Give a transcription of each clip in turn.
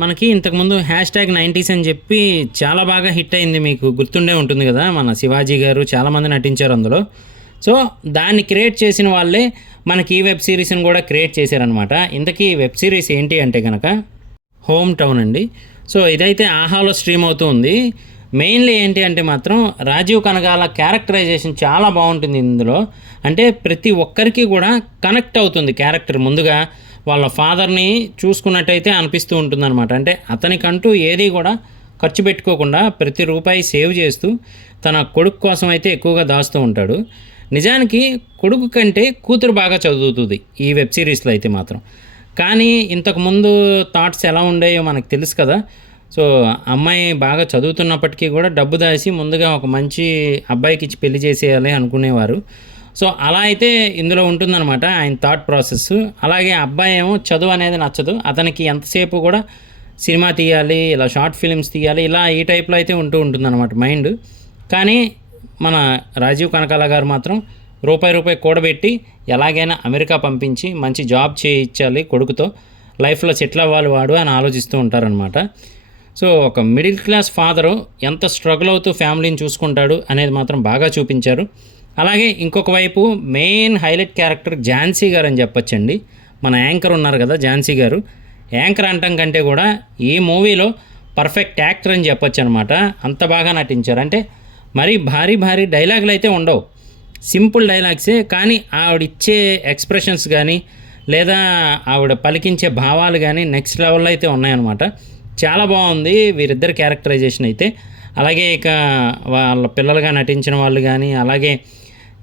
మనకి ఇంతకుముందు hash tag 90s అని చెప్పి చాలా బాగా హిట్ అయింది. మీకు గుర్తుండే ఉంటుంది కదా, మన శివాజీ గారు చాలామంది నటించారు అందులో. సో దాన్ని క్రియేట్ చేసిన వాళ్ళే మనకి ఈ వెబ్ సిరీస్ని కూడా క్రియేట్ చేశారనమాట. ఇంతకీ వెబ్ సిరీస్ ఏంటి అంటే కనుక హోమ్ టౌన్ అండి. సో ఇదైతే ఆహాలో స్ట్రీమ్ అవుతూ ఉంది. మెయిన్లీ ఏంటి అంటే మాత్రం రాజీవ్ కనకాల క్యారెక్టరైజేషన్ చాలా బాగుంటుంది ఇందులో. అంటే ప్రతి ఒక్కరికి కూడా కనెక్ట్ అవుతుంది క్యారెక్టర్. ముందుగా వాళ్ళ ఫాదర్ని చూసుకున్నట్టయితే అనిపిస్తూ ఉంటుందన్నమాట. అంటే అతనికంటూ ఏది కూడా ఖర్చు పెట్టుకోకుండా ప్రతి రూపాయి సేవ్ చేస్తూ తన కొడుకు కోసం అయితే ఎక్కువగా దాస్తూ ఉంటాడు. నిజానికి కొడుకు కంటే కూతురు బాగా చదువుతుంది ఈ వెబ్ సిరీస్లో అయితే మాత్రం. కానీ ఇంతకుముందు థాట్స్ ఎలా ఉండేయో మనకు తెలుసు కదా. సో అమ్మాయి బాగా చదువుతున్నప్పటికీ కూడా డబ్బు దాచి ముందుగా ఒక మంచి అబ్బాయికి ఇచ్చి పెళ్లి చేసేయాలి అనుకునేవారు. సో అలా అయితే ఇందులో ఉంటుందన్నమాట ఆయన థాట్ ప్రాసెస్. అలాగే అబ్బాయి ఏమో చదువు అనేది నచ్చదు, అతనికి ఎంతసేపు కూడా సినిమా తీయాలి, ఇలా షార్ట్ ఫిలిమ్స్ తీయాలి, ఇలా ఈ టైప్లో అయితే ఉంటుందన్నమాట మైండ్. కానీ మన రాజీవ్ కనకాల గారు మాత్రం రూపాయి కూడబెట్టి ఎలాగైనా అమెరికా పంపించి మంచి జాబ్ చేయించాలి కొడుకుతో, లైఫ్లో సెటిల్ అవ్వాలి వాడు అని ఆలోచిస్తూ ఉంటారనమాట. సో ఒక మిడిల్ క్లాస్ ఫాదరు ఎంత స్ట్రగుల్ అవుతూ ఫ్యామిలీని చూసుకుంటాడు అనేది మాత్రం బాగా చూపించారు. అలాగే ఇంకొక వైపు మెయిన్ హైలైట్ క్యారెక్టర్ ఝాన్సీ గారు అని చెప్పొచ్చండి. మన యాంకర్ ఉన్నారు కదా ఝాన్సీ గారు, యాంకర్ అంటం కంటే కూడా ఈ మూవీలో పర్ఫెక్ట్ యాక్టర్ అని చెప్పొచ్చు అనమాట. అంత బాగా నటించారు. అంటే మరి భారీ డైలాగులు అయితే ఉండవు, సింపుల్ డైలాగ్సే. కానీ ఆవిడిచ్చే ఎక్స్ప్రెషన్స్ కానీ లేదా ఆవిడ పలికించే భావాలు కానీ నెక్స్ట్ లెవెల్లో అయితే ఉన్నాయన్నమాట. చాలా బాగుంది వీరిద్దరు క్యారెక్టరైజేషన్ అయితే. అలాగే ఇక వాళ్ళ పిల్లలుగా నటించిన వాళ్ళు కానీ అలాగే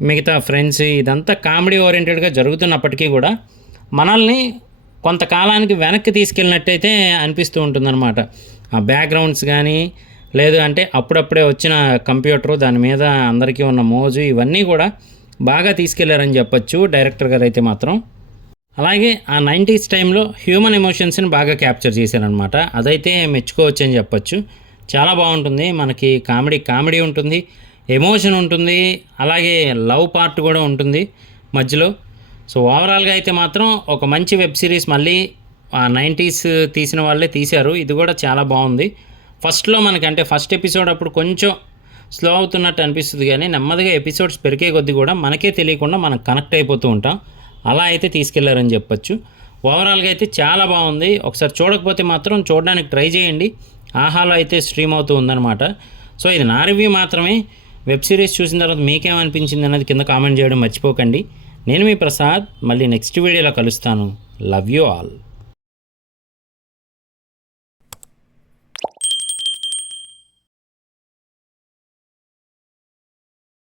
మిగతా ఫ్రెండ్స్, ఇదంతా కామెడీ ఓరియంటెడ్గా జరుగుతున్నప్పటికీ కూడా మనల్ని కొంతకాలానికి వెనక్కి తీసుకెళ్ళినట్టయితే అనిపిస్తూ ఉంటుందన్నమాట. ఆ బ్యాక్గ్రౌండ్స్ కానీ లేదు అంటే అప్పుడప్పుడే వచ్చిన కంప్యూటరు, దాని మీద అందరికీ ఉన్న మోజు, ఇవన్నీ కూడా బాగా తీసుకెళ్లారని చెప్పొచ్చు డైరెక్టర్ గారు అయితే మాత్రం. అలాగే ఆ 90s టైంలో హ్యూమన్ ఎమోషన్స్ని బాగా క్యాప్చర్ చేశారనమాట. అదైతే మెచ్చుకోవచ్చు అని చెప్పొచ్చు. చాలా బాగుంటుంది. మనకి కామెడీ ఉంటుంది, ఎమోషన్ ఉంటుంది, అలాగే లవ్ పార్ట్ కూడా ఉంటుంది మధ్యలో. సో ఓవరాల్గా అయితే మాత్రం ఒక మంచి వెబ్ సిరీస్ మళ్ళీ ఆ 90s తీసిన వాళ్ళే తీశారు. ఇది కూడా చాలా బాగుంది. ఫస్ట్లో మనకంటే ఫస్ట్ ఎపిసోడ్ అప్పుడు కొంచెం స్లో అవుతున్నట్టు అనిపిస్తుంది, కానీ నెమ్మదిగా ఎపిసోడ్స్ పెరిగే కొద్దీ కూడా మనకే తెలియకుండా మనం కనెక్ట్ అయిపోతూ ఉంటాం. అలా అయితే తీసుకెళ్లారని చెప్పొచ్చు. ఓవరాల్గా అయితే చాలా బాగుంది. ఒకసారి చూడకపోతే మాత్రం చూడడానికి ట్రై చేయండి. ఆహాలో అయితే స్ట్రీమ్ అవుతూ ఉందన్నమాట. సో ఇది నా రివ్యూ మాత్రమే. వెబ్ సిరీస్ చూసిన తర్వాత మీకేమనిపించింది అనేది కింద కామెంట్ చేయడం మర్చిపోకండి. నేను మీ ప్రసాద్, మళ్ళీ నెక్స్ట్ వీడియోలో కలుస్తాను. Love you all.